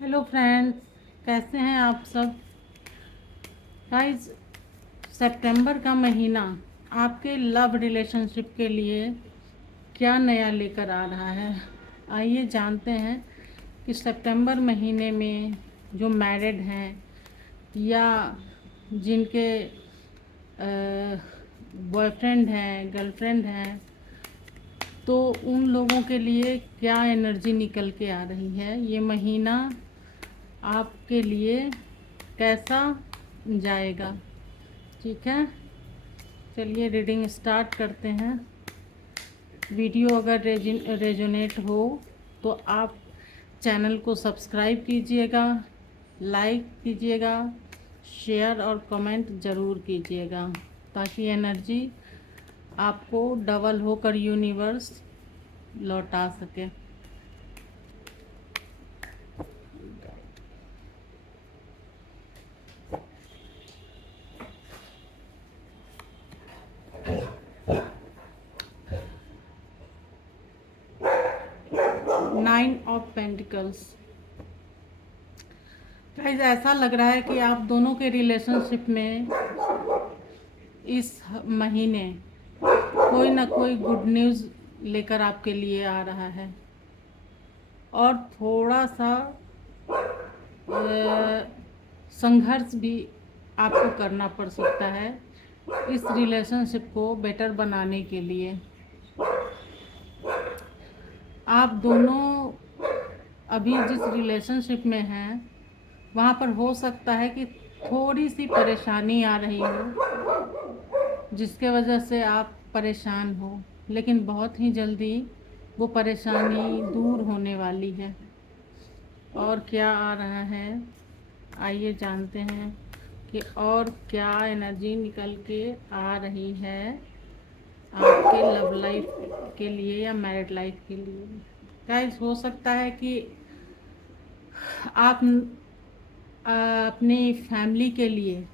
Hello friends, कैसे हैं आप सब। गाइस, सितंबर का महीना आपके लव रिलेशनशिप के लिए क्या नया लेकर आ रहा है। आइए जानते हैं कि सितंबर महीने में जो मैरिड हैं या जिनके बॉयफ्रेंड हैं, गर्लफ्रेंड हैं, तो उन लोगों के लिए क्या एनर्जी निकल के आ रही है। ये महीना आपके लिए कैसा जाएगा। ठीक है, चलिए रीडिंग स्टार्ट करते हैं। वीडियो अगर रेजोनेट हो तो आप चैनल को सब्सक्राइब कीजिएगा, लाइक कीजिएगा, शेयर और कमेंट ज़रूर कीजिएगा ताकि एनर्जी आपको डबल होकर यूनिवर्स लौटा सके। 9 ऑफ पेंटिकल्स। गाइस, ऐसा लग रहा है कि आप दोनों के रिलेशनशिप में इस महीने कोई ना कोई गुड न्यूज़ लेकर आपके लिए आ रहा है और थोड़ा सा संघर्ष भी आपको करना पड़ सकता है इस रिलेशनशिप को बेटर बनाने के लिए। आप दोनों अभी जिस रिलेशनशिप में हैं वहाँ पर हो सकता है कि थोड़ी सी परेशानी आ रही हो जिसके वजह से आप परेशान हो, लेकिन बहुत ही जल्दी वो परेशानी दूर होने वाली है। और क्या आ रहा है, आइए जानते हैं कि और क्या एनर्जी निकल के आ रही है आपके लव लाइफ के लिए या मैरिड लाइफ के लिए। गाइस, हो सकता है कि आप अपनी फैमिली के लिए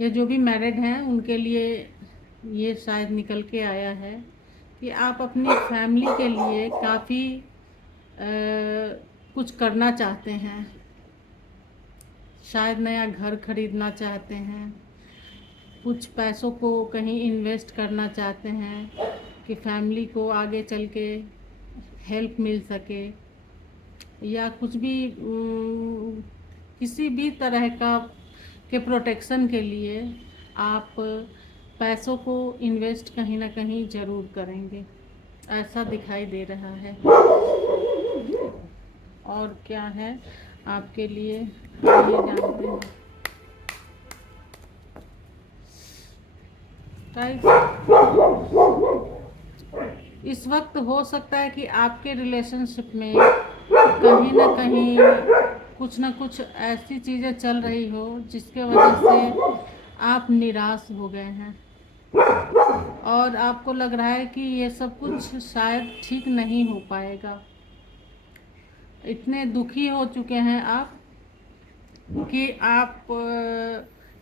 या जो भी मैरिड हैं उनके लिए ये शायद निकल के आया है कि आप अपनी फैमिली के लिए काफ़ी कुछ करना चाहते हैं। शायद नया घर खरीदना चाहते हैं, कुछ पैसों को कहीं इन्वेस्ट करना चाहते हैं कि फैमिली को आगे चल के हेल्प मिल सके, या कुछ भी किसी भी तरह का के प्रोटेक्शन के लिए आप पैसों को इन्वेस्ट कहीं ना कहीं ज़रूर करेंगे, ऐसा दिखाई दे रहा है। और क्या है आपके लिए, ये जानते हैं। इस वक्त हो सकता है कि आपके रिलेशनशिप में कहीं ना कहीं कुछ ना कुछ ऐसी चीज़ें चल रही हो जिसके वजह से आप निराश हो गए हैं और आपको लग रहा है कि ये सब कुछ शायद ठीक नहीं हो पाएगा। इतने दुखी हो चुके हैं आप कि आप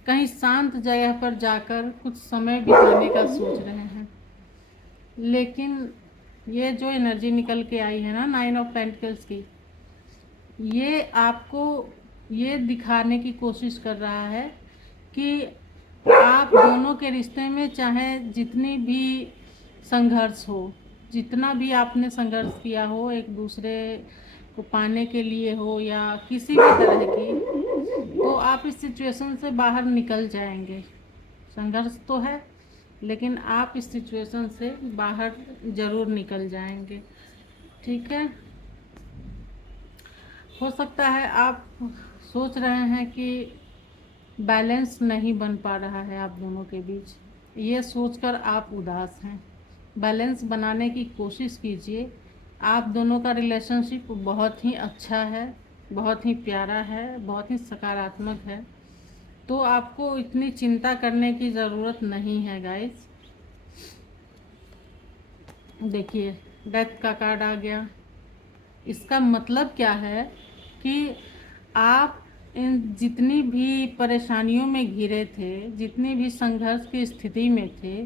कहीं शांत जगह पर जाकर कुछ समय बिताने का सोच रहे हैं। लेकिन ये जो एनर्जी निकल के आई है ना 9 ऑफ पेंटिकल्स की, ये आपको ये दिखाने की कोशिश कर रहा है कि आप दोनों के रिश्ते में चाहे जितनी भी संघर्ष हो, जितना भी आपने संघर्ष किया हो एक दूसरे को पाने के लिए हो या किसी भी तरह की, तो आप इस सिचुएशन से बाहर निकल जाएंगे। संघर्ष तो है लेकिन आप इस सिचुएशन से बाहर ज़रूर निकल जाएंगे। ठीक है, हो सकता है आप सोच रहे हैं कि बैलेंस नहीं बन पा रहा है आप दोनों के बीच, ये सोचकर आप उदास हैं। बैलेंस बनाने की कोशिश कीजिए। आप दोनों का रिलेशनशिप बहुत ही अच्छा है, बहुत ही प्यारा है, बहुत ही सकारात्मक है, तो आपको इतनी चिंता करने की ज़रूरत नहीं है गाइस। देखिए, डेथ का कार्ड आ गया। इसका मतलब क्या है कि आप इन जितनी भी परेशानियों में घिरे थे, जितनी भी संघर्ष की स्थिति में थे,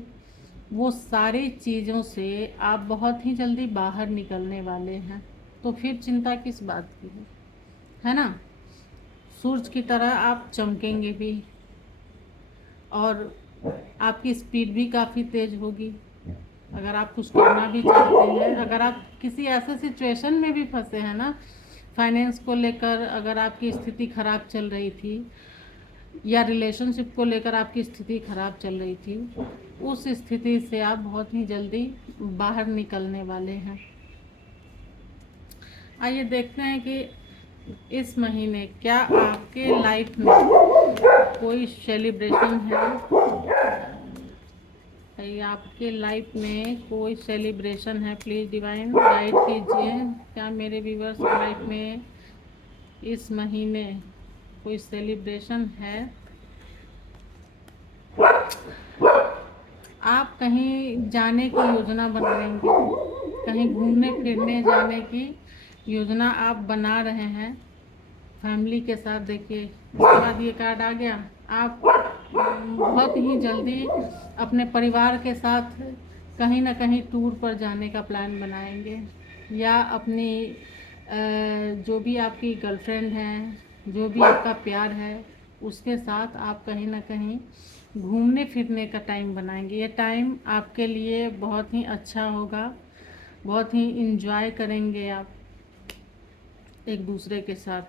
वो सारी चीज़ों से आप बहुत ही जल्दी बाहर निकलने वाले हैं। तो फिर चिंता किस बात की है। है ना, सूरज की तरह आप चमकेंगे भी, और आपकी स्पीड भी काफ़ी तेज़ होगी। अगर आप कुछ करना भी चाहते हैं, अगर आप किसी ऐसे सिचुएशन में भी फंसे हैं ना, फाइनेंस को लेकर अगर आपकी स्थिति ख़राब चल रही थी, या रिलेशनशिप को लेकर आपकी स्थिति ख़राब चल रही थी, उस स्थिति से आप बहुत ही जल्दी बाहर निकलने वाले हैं। आइए देखते हैं कि इस महीने क्या आपके लाइफ में कोई सेलिब्रेशन है। आपके लाइफ में कोई सेलिब्रेशन है, प्लीज़ डिवाइन गाइड कीजिए। क्या मेरे व्यूअर्स की लाइफ में इस महीने कोई सेलिब्रेशन है? आप कहीं जाने की योजना बनाएंगे, कहीं घूमने फिरने जाने की योजना आप बना रहे हैं फैमिली के साथ। देखिए उसके बाद ये कार्ड आ गया, आप बहुत ही जल्दी अपने परिवार के साथ कहीं ना कहीं टूर पर जाने का प्लान बनाएंगे, या अपनी जो भी आपकी गर्लफ्रेंड है, जो भी आपका प्यार है, उसके साथ आप कहीं ना कहीं घूमने फिरने का टाइम बनाएंगे। ये टाइम आपके लिए बहुत ही अच्छा होगा, बहुत ही इंजॉय करेंगे आप एक दूसरे के साथ।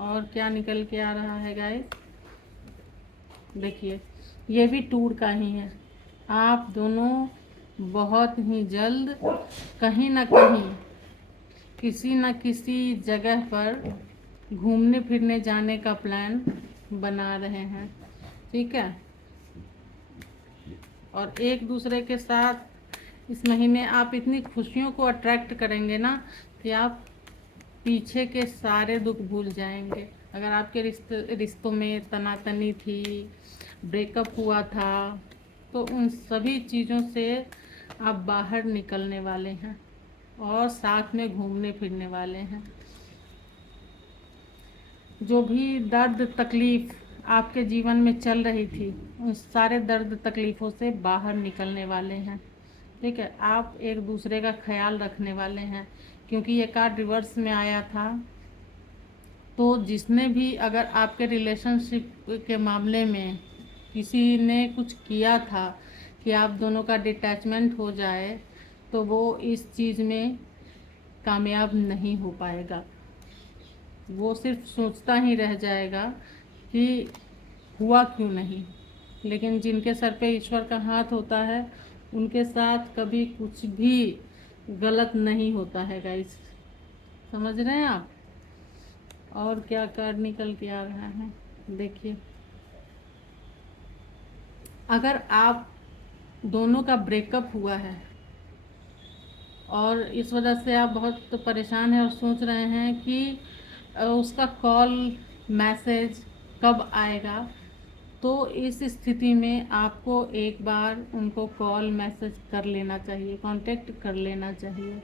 और क्या निकल के आ रहा है गाइस, देखिए ये भी टूर का ही है। आप दोनों बहुत ही जल्द कहीं ना कहीं किसी न किसी जगह पर घूमने फिरने जाने का प्लान बना रहे हैं, ठीक है। और एक दूसरे के साथ इस महीने आप इतनी खुशियों को अट्रैक्ट करेंगे ना कि आप पीछे के सारे दुख भूल जाएंगे। अगर आपके रिश्तों में तनातनी थी, ब्रेकअप हुआ था, तो उन सभी चीज़ों से आप बाहर निकलने वाले हैं और साथ में घूमने फिरने वाले हैं। जो भी दर्द तकलीफ़ आपके जीवन में चल रही थी, उन सारे दर्द तकलीफ़ों से बाहर निकलने वाले हैं, ठीक है। आप एक दूसरे का ख्याल रखने वाले हैं, क्योंकि ये कार्ड रिवर्स में आया था। तो जिसने भी अगर आपके रिलेशनशिप के मामले में किसी ने कुछ किया था कि आप दोनों का डिटैचमेंट हो जाए, तो वो इस चीज़ में कामयाब नहीं हो पाएगा। वो सिर्फ सोचता ही रह जाएगा कि हुआ क्यों नहीं। लेकिन जिनके सर पे ईश्वर का हाथ होता है, उनके साथ कभी कुछ भी गलत नहीं होता है गाइस, समझ रहे हैं आप। और क्या कार्ड निकल के आ रहा है, देखिए अगर आप दोनों का ब्रेकअप हुआ है और इस वजह से आप बहुत परेशान हैं और सोच रहे हैं कि उसका कॉल मैसेज कब आएगा, तो इस स्थिति में आपको एक बार उनको कॉल मैसेज कर लेना चाहिए, कांटेक्ट कर लेना चाहिए,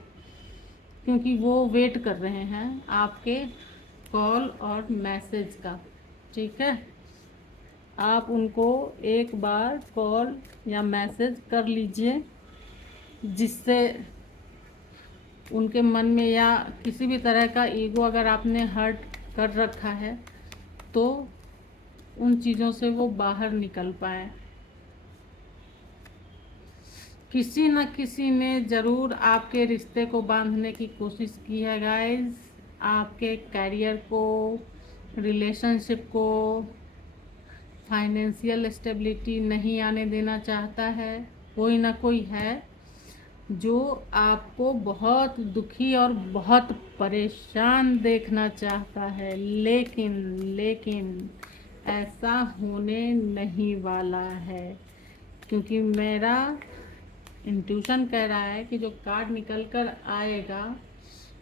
क्योंकि वो वेट कर रहे हैं आपके कॉल और मैसेज का, ठीक है। आप उनको एक बार कॉल या मैसेज कर लीजिए, जिससे उनके मन में या किसी भी तरह का ईगो अगर आपने हर्ट कर रखा है, तो उन चीज़ों से वो बाहर निकल पाए। किसी न किसी ने ज़रूर आपके रिश्ते को बांधने की कोशिश की है गाइस, आपके कैरियर को, रिलेशनशिप को, फाइनेंशियल स्टेबिलिटी नहीं आने देना चाहता है। कोई ना कोई है जो आपको बहुत दुखी और बहुत परेशान देखना चाहता है, लेकिन ऐसा होने नहीं वाला है, क्योंकि मेरा इंट्यूशन कह रहा है कि जो कार्ड निकल कर आएगा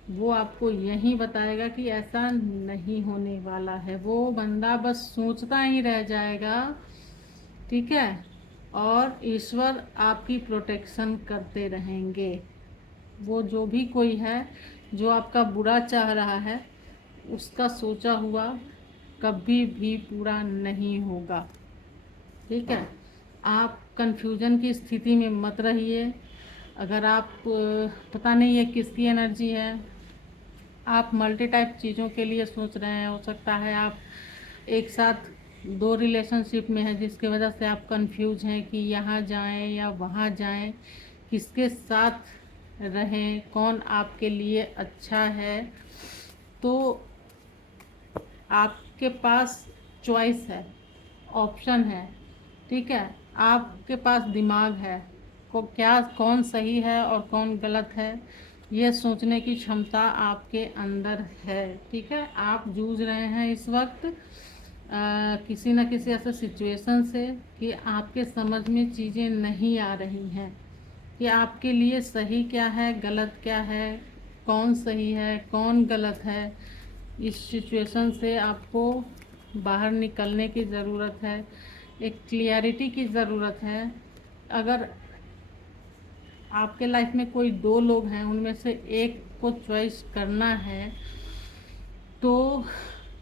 वो आपको यही बताएगा कि ऐसा नहीं होने वाला है। वो बंदा बस सोचता ही रह जाएगा, ठीक है, और ईश्वर आपकी प्रोटेक्शन करते रहेंगे। वो जो भी कोई है जो आपका बुरा चाह रहा है, उसका सोचा हुआ कभी भी पूरा नहीं होगा, ठीक है। आप कंफ्यूजन की स्थिति में मत रहिए। अगर आप पता नहीं है किसकी एनर्जी है, आप मल्टी टाइप चीज़ों के लिए सोच रहे हैं। हो सकता है आप एक साथ 2 रिलेशनशिप में हैं, जिसकी वजह से आप कंफ्यूज हैं कि यहाँ जाएं या वहाँ जाएं, किसके साथ रहें, कौन आपके लिए अच्छा है। तो आपके पास चॉइस है, ऑप्शन है, ठीक है। आपके पास दिमाग है को क्या कौन सही है और कौन गलत है, ये सोचने की क्षमता आपके अंदर है, ठीक है। आप जूझ रहे हैं इस वक्त किसी न किसी ऐसे सिचुएशन से कि आपके समझ में चीज़ें नहीं आ रही हैं कि आपके लिए सही क्या है, गलत क्या है, कौन सही है, कौन गलत है। इस सिचुएशन से आपको बाहर निकलने की ज़रूरत है, एक क्लियरिटी की ज़रूरत है। अगर आपके लाइफ में कोई 2 लोग हैं, उनमें से एक को चॉइस करना है, तो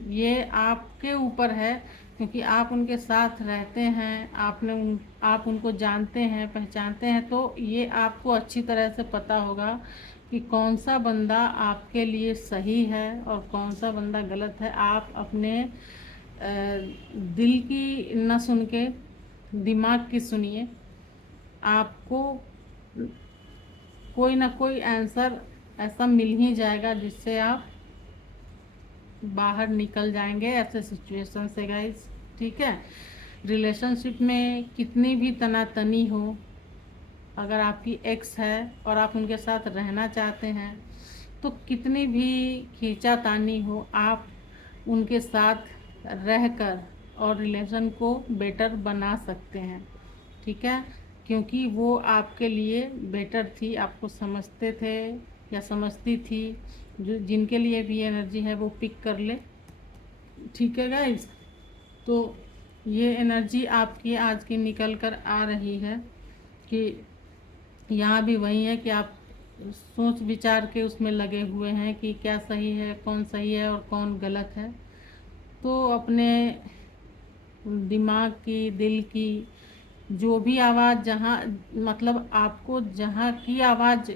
ये आपके ऊपर है, क्योंकि आप उनके साथ रहते हैं, आप उनको जानते हैं, पहचानते हैं। तो ये आपको अच्छी तरह से पता होगा कि कौन सा बंदा आपके लिए सही है और कौन सा बंदा गलत है। आप अपने दिल की न सुन के दिमाग की सुनिए। आपको कोई ना कोई आंसर ऐसा मिल ही जाएगा जिससे आप बाहर निकल जाएंगे ऐसे सिचुएशन से गाइस, ठीक है। रिलेशनशिप में कितनी भी तनातनी हो, अगर आपकी एक्स है और आप उनके साथ रहना चाहते हैं, तो कितनी भी खींचातानी हो, आप उनके साथ रहकर और रिलेशन को बेटर बना सकते हैं, ठीक है। क्योंकि वो आपके लिए बेटर थी, आपको समझते थे या समझती थी। जो जिनके लिए भी एनर्जी है वो पिक कर ले, ठीक है गाइस। तो ये एनर्जी आपकी आज की निकल कर आ रही है कि यहाँ भी वही है कि आप सोच विचार के उसमें लगे हुए हैं कि क्या सही है, कौन सही है और कौन गलत है। तो अपने दिमाग की, दिल की जो भी आवाज़, जहाँ मतलब आपको जहाँ की आवाज़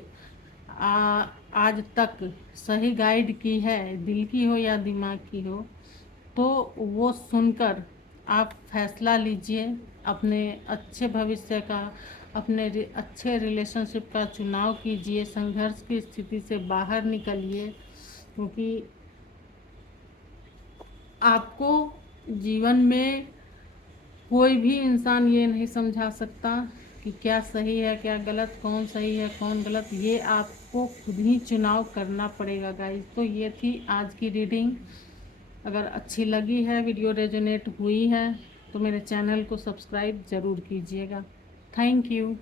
आज तक सही गाइड की है, दिल की हो या दिमाग की हो, तो वो सुनकर आप फैसला लीजिए अपने अच्छे भविष्य का, अपने अच्छे रिलेशनशिप का चुनाव कीजिए, संघर्ष की स्थिति से बाहर निकलिए। क्योंकि आपको जीवन में कोई भी इंसान ये नहीं समझा सकता कि क्या सही है, क्या गलत, कौन सही है, कौन गलत। ये आपको खुद ही चुनाव करना पड़ेगा गाइस। तो ये थी आज की रीडिंग। अगर अच्छी लगी है, वीडियो रेजोनेट हुई है, तो मेरे चैनल को सब्सक्राइब ज़रूर कीजिएगा। Thank you.